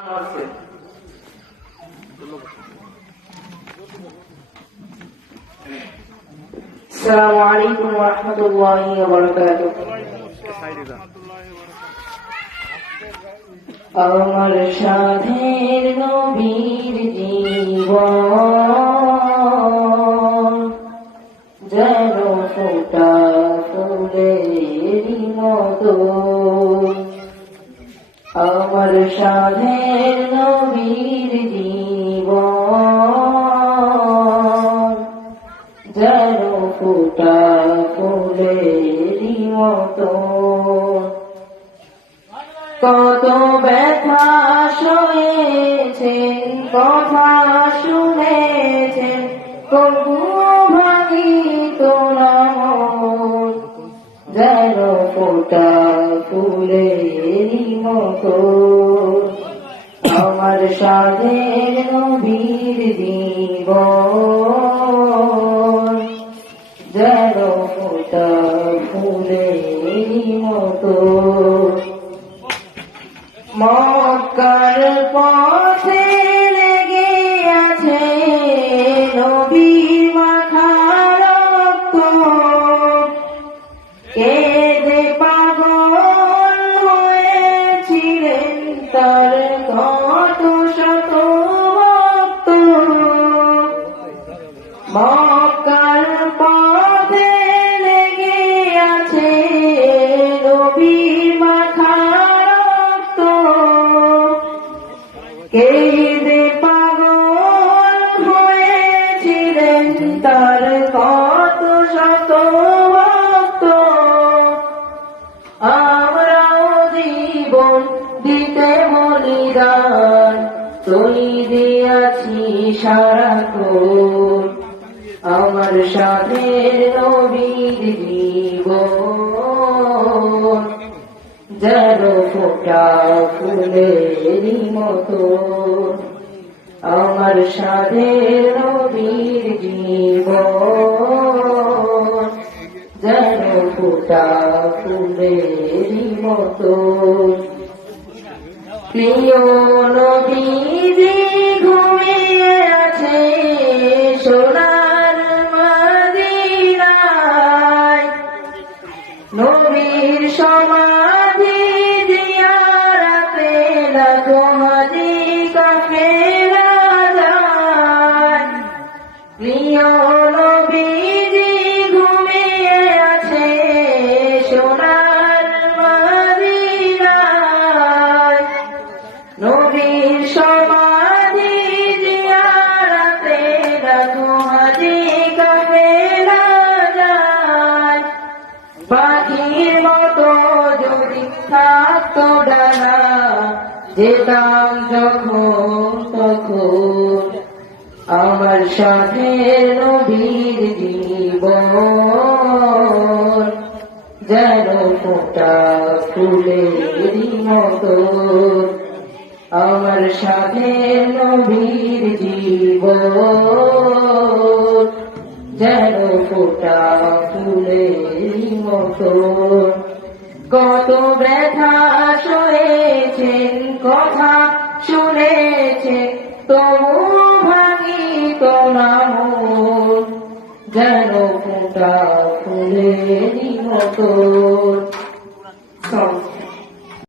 আসসালামু আলাইকুম ওয়া রাহমাতুল্লাহি ওয়া বারাকাতুহু। আমার সাধের নবীর জীবন যেন ফোঁটা ফুলের মতো। আমার সাধের নবীর জীবন যেন ফোঁটা ফুলের মতো। কত ব্যথা সয়েছেন, কথা শুনেছেন, তবুও ভাঙিত না মন যেন ফোঁটা ফুলের মতো। আমার সাধের নবীর জীবন যেন ফোঁটা ফুলের মতো। মক্কার পথে লেগে আছে নবীর মাথা রক্ত, কেঁদে পাগল হয়েছিলেন তার কত শত ভক্ত। মক্কার পথে লেগে আছে নবীর মাথা রক্ত, কেঁদে পাগল হয়েছিলেন তার কত শত ভক্ত। আমরাও জীবন দিতে বলিদান শহীদে আছি সারাক্ষণ। আমার সাধের নবীর জীবন যেন ফোঁটা ফুলের মতো। আমার সাধের নবীর জীবন যেন ফোঁটা ফুলের মতো। প্রিয় নবীজি ঘুমিয়ে আছে সোনার মদিনায়, নবীর সমাধি জিয়ারতে লাখো হাজি কাফেলা যায়। প্রিয় নবীজি ঘুমিয়ে আছে সোনার মদিনায়, নবীর সমাধি জিয়ারতে লাখো হাজি কাফেলা যায়। পাখির মতো যদি থাকতো ডানা যেতাম যখন তখন। আমার সাধের নবীর জীবন যেন ফোঁটা ফুলের মতো। আমার সাধের নবীর জীবন যেন ফোঁটা ফুলের মতো। কত ব্যথা সয়েছেন, কথা শুনেছেন, তবু ভাঙিত না মন যেন ফোঁটা ফুলের মতো।